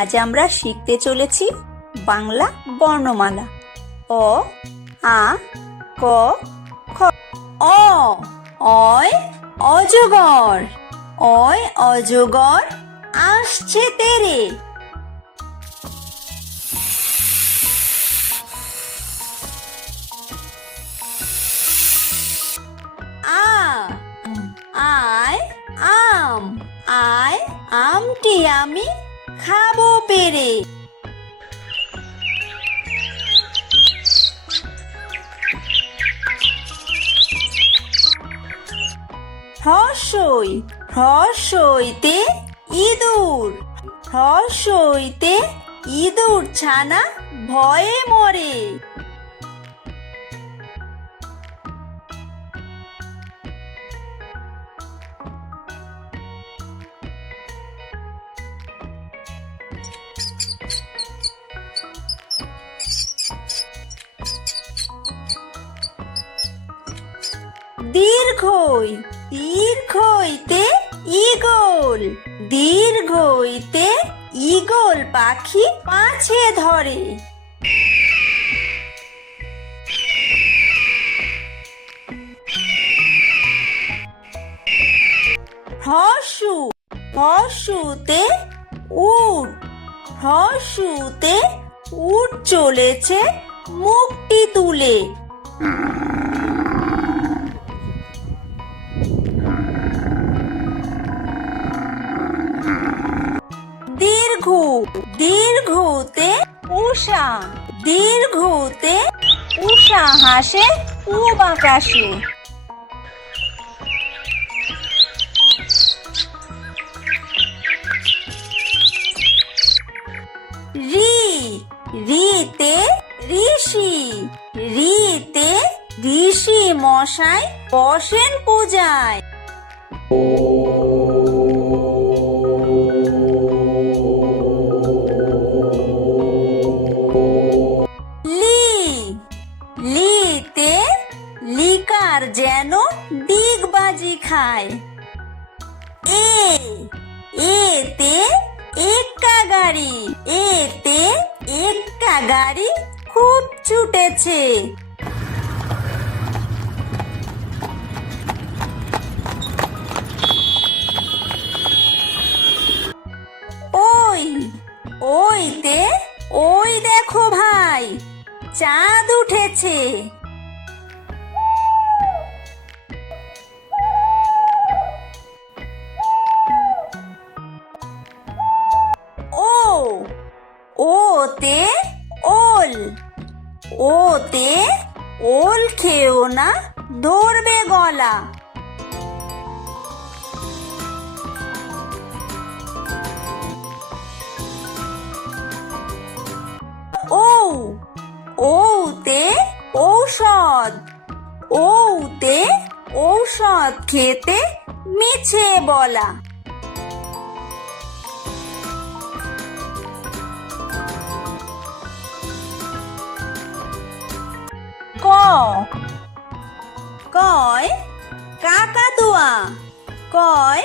আজ আমরা শিখতে চলেছি বাংলা বর্ণমালা। অ, আ, ক, খ। অ, অয় অজগর, অয় অজগর আসছে তেরে। আ, আয় আম, আয় আমটি আমি খাবো পেরে। হর্ষই, হর্ষইতে ইঁদুর, হর্ষইতে ইঁদুর ছানা ভয়ে মরে। দীর্ঘই, দীর্ঘইতে ঈগল, দীর্ঘইতে ঈগল পাখি পাছে ধরে। হর্ষু, হর্ষুতে উট, হর্ষুতে উট চলেছে মুখটি তুলে। দীর্ঘু, দীর্ঘতে উষা, দীর্ঘতে উষা হাসে পূব আকাশে। রি, রিতে ঋষি, রিতে ঋষি মশাই বসেন পূজায়। লি, লিতে লিকার যেন ডিগবাজি খায়। এ, এতে এক্কা গাড়ি, এতে এক্কা গাড়ি খুব ছুটেছে। ওই, ওইতে ওই দেখো ভাই চাঁদ উঠেছে। ও, ওতে ওল, ওতে ওল খেও না ধরবে গলা। ও, ওতে ঔষধ, ওতে ঔষধ খেতে মিছে বলা। ক, কয় কাকাতুয়া, কয়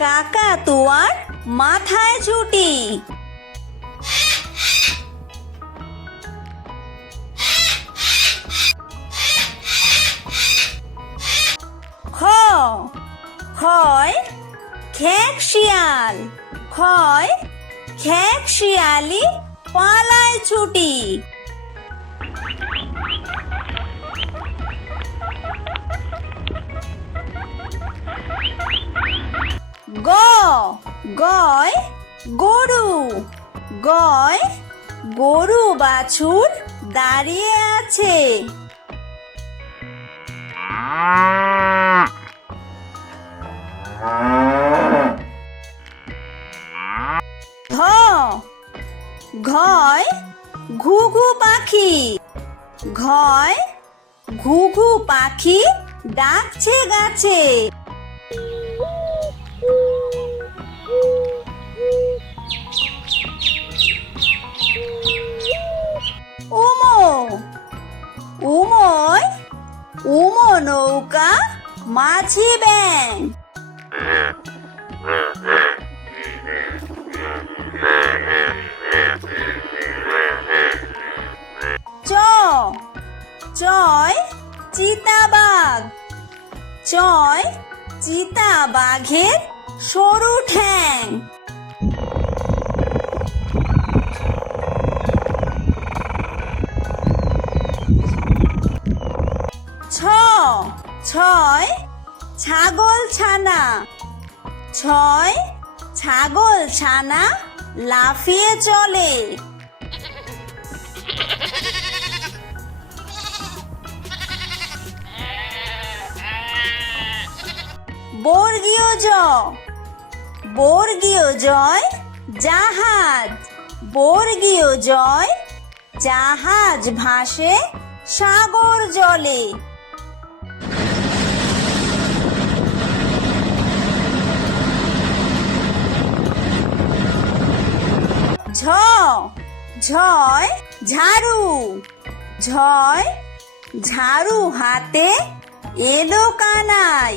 কাকাতুয়ার মাথায় ছুটি। খ, খয় খেক শিয়াল, খয় খেক শিয়ালি পালায় ছুটি। গ, গয় গরু, গয় গরু বাছুর দাঁড়িয়ে আছে। ঘ, ঘয় ঘুঘু পাখি, ঘয় ঘুঘু পাখি ডাকছে গাছে। উমো, উময় উমো নৌকা মাঝি ব্যাং। চয় চিতাবাঘ। চয় চিতাবাঘের সরু ঠ্যাং। ছয় ছাগল ছানা। ছয় ছাগল ছানা লাফিয়ে চলে। বর্গীয় জ। বর্গীয় জয় জাহাজ। বর্গীয় জয় জাহাজ ভাসে সাগর জলে। ঝয় ঝাড়ু। ঝয় ঝাড়ু হাতে এলো কানাই।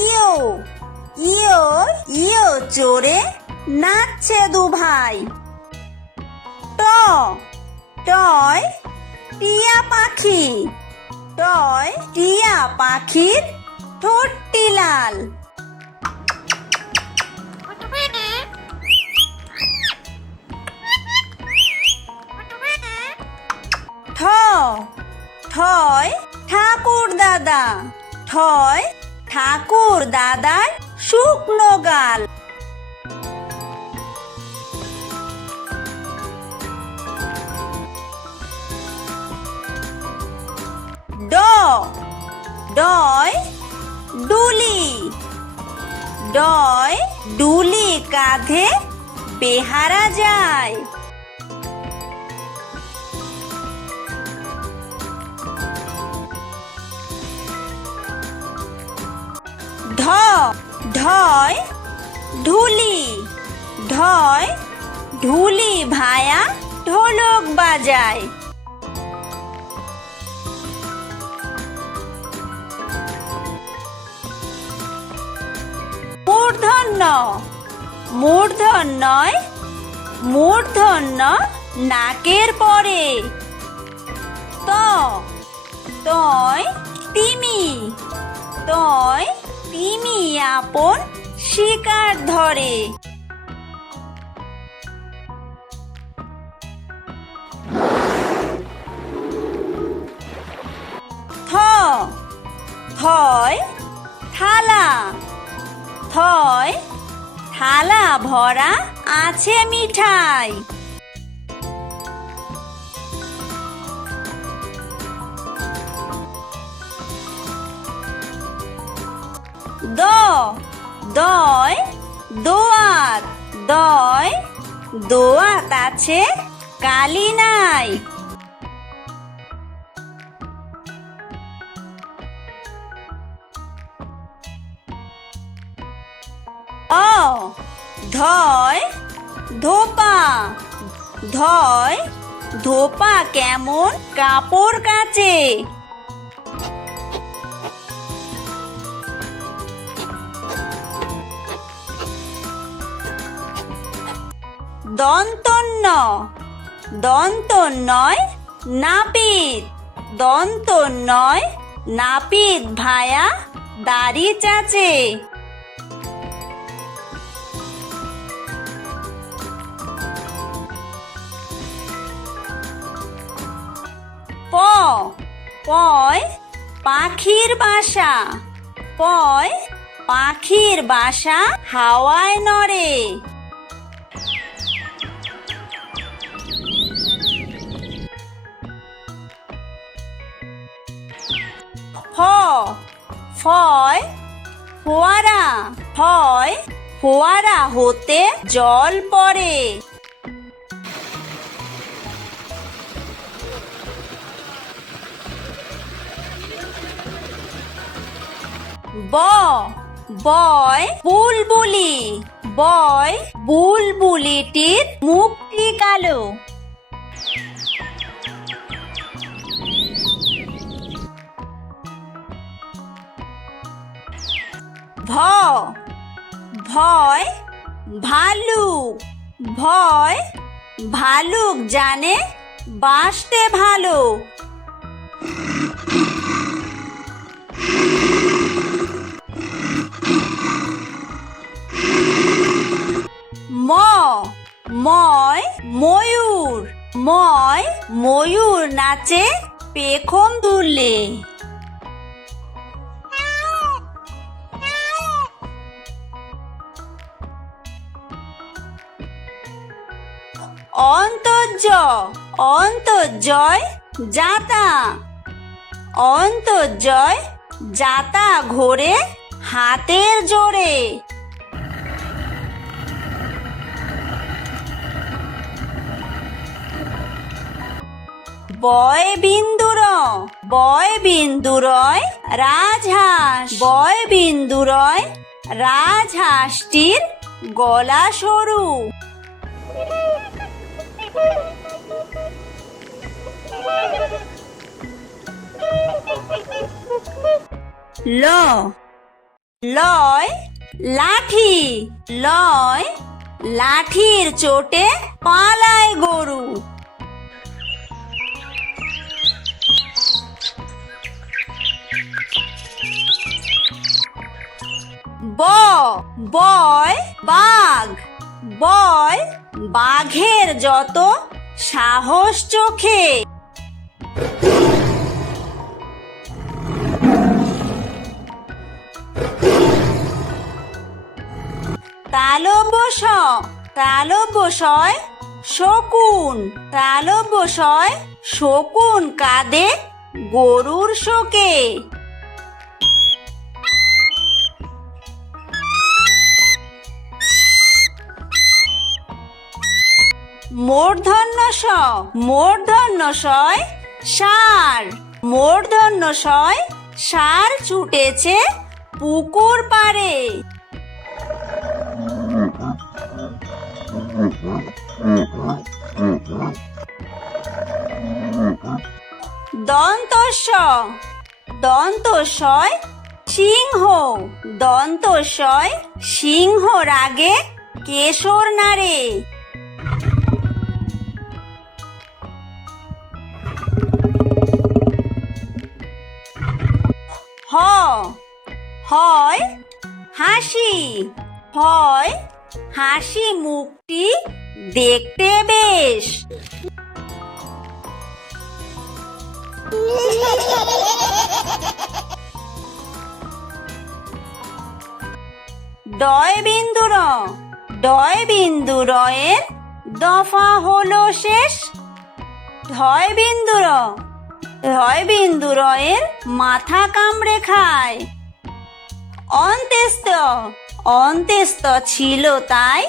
ইয়ো ইয়ো ইয়ো চড়ে নাচছে দুভাই। টয় টিয়া পাখি। টয় টিয়া পাখির ঠোঁটটি লাল। ঠয় ঠাকুর দাদা। ঠয় ঠাকুর দাদার শুকনো গাল। ডয় ডুলি। ডয় ডুলি কাঁধে বেহারা যায়। ঢয় ঢুলি। ঢয় ঢুলি ভায়া ঢোলক বাজায়। মূর্ধন্যয় মূর্ধন্য নাকের পরে। তয় তিমি। তয় তিমি আপন শিকার ধরে। থয় থালা। থয় থালা ভরা আছে মিঠাই। দয় দোয়াত। দয় দোয়াত আছে কালি নাই। ধয় ধোপা। ধয় ধোপা কেমন কাপড় কাচে। দন্তন্যয় নাপিত। দন্তন্যয় নাপিত ভায়া দাড়ি চাচে। পয় পাখির বাসা। পয় পাখির বাসা হাওয়ায় নড়ে। ফয় ফোয়ারা। ফয় ফোয়ারা হতে জল পড়ে। বয় বুলবুলি। বয় বুলবুলিটির মুখটি কালো। ভয় ভালুক ভয় ভালুক জানে বাসতে ভালো। ম ময় ময়ূর ময় ময়ূর নাচে পেখম দুললে। অন্তর্য অন্তর্জয় যাতা অন্তর্জয় যাতা ঘোরে হাতের জোরে। বয় বিন্দুরয় রাজহাঁস বয় বিন্দুরয় রাজহাঁসটির গলা সরু। ল লয় লাঠি লয় লাঠির চোটে পালায় গরু। বয় বাঘ বয় বাঘের যত সাহস চোখে। তালব্যশয় শকুন তালব্যশয় শকুন কাঁদে গরুর শোকে। মূর্ধন্যশয় ষাঁড় ছুটেছে পুকুর পাড়ে। দন্তস্বয় সিংহ রাগে কেশর নাড়ে। হয় হাসি মুখটি দেখতে বেশ। ডয় বিন্দুরয়ের দফা হলো শেষ। ধয় বিন্দুরয়ের মাথা কামড়ে খায়। অন্ত্যেস্ত ছিল তাই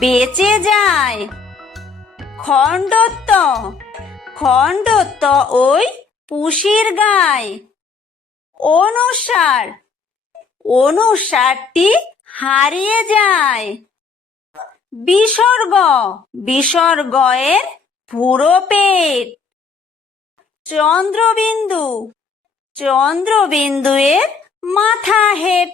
বেঁচে যায়। খণ্ডত্ব ওই পুষির গায়। অনুসারটি হারিয়ে যায়। বিসর্গয়ের পুরো পেট। চন্দ্রবিন্দুয়ের মাথা হেট।